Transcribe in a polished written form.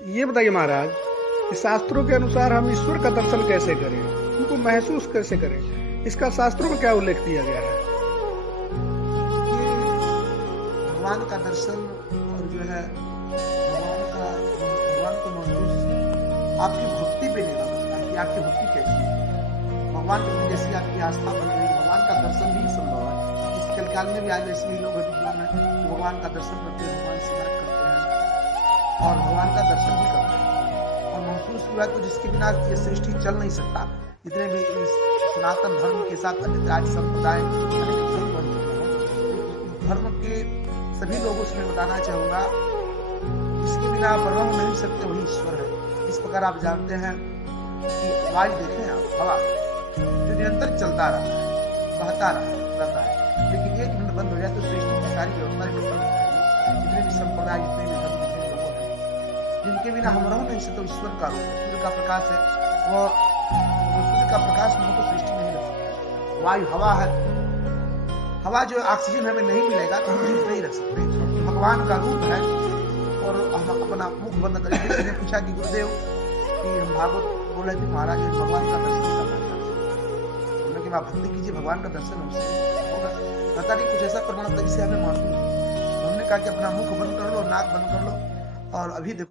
ये बताइए महाराज कि शास्त्रों के अनुसार हम ईश्वर का दर्शन कैसे करें, उनको महसूस कैसे करें, इसका शास्त्रों में क्या उल्लेख दिया गया है? भगवान का दर्शन और जो है भगवान को महसूस आपकी भक्ति पे निर्भर करता है कि आपकी भक्ति कैसी है। भगवान के प्रति जैसी आपकी आस्था बन रही है, भगवान का दर्शन भी संभव है। इस कलकाल में भी आज ऐसे ही लोग विद्वान हैं कि भगवान का दर्शन करते हैं, भगवान से बात करते हैं और भगवान का दर्शन भी करते हैं और महसूस हुआ तो जिसके बिना ये सृष्टि चल नहीं सकता। जितने भी इस सनातन धर्म के साथ अन्य आज संप्रदाय धर्म के सभी लोगों से मैं बताना चाहूंगा, इसके बिना आप रह नहीं सकते, वही ईश्वर है। इस प्रकार आप जानते हैं कि वायु देखें आप, हवा जो निरंतर चलता रहता है, बहता रहता है, लेकिन एक मिनट बंद हो जाए तो सृष्टि की सारी व्यवस्था जितने भी संप्रदाय, जितने भी धर्म, जितने लोग हैं, जिनके बिना हम रह नहीं सकते। ईश्वर का रूप, सूर्य का प्रकाश है, वो सूर्य का प्रकाश में तो सृष्टि नहीं रह सकती। वायु हवा है, हवा जो ऑक्सीजन हमें नहीं मिलेगा तो हम जीवित नहीं रह सकते। तो भगवान का रूप है और हम अपना मुख बंद करेंगे। मैंने पूछा कि गुरुदेव कि हम भागवत बोल रहे थे, महाराज भगवान का दर्शन करना चाहते हैं, आप भक्ति कीजिए, भगवान का दर्शन होगा। पता नहीं कुछ ऐसा प्रमाण होता है जिसे हमें महसूस हो। हमने कहा कि अपना मुख बंद कर लो, नाक बंद कर लो और अभी देखो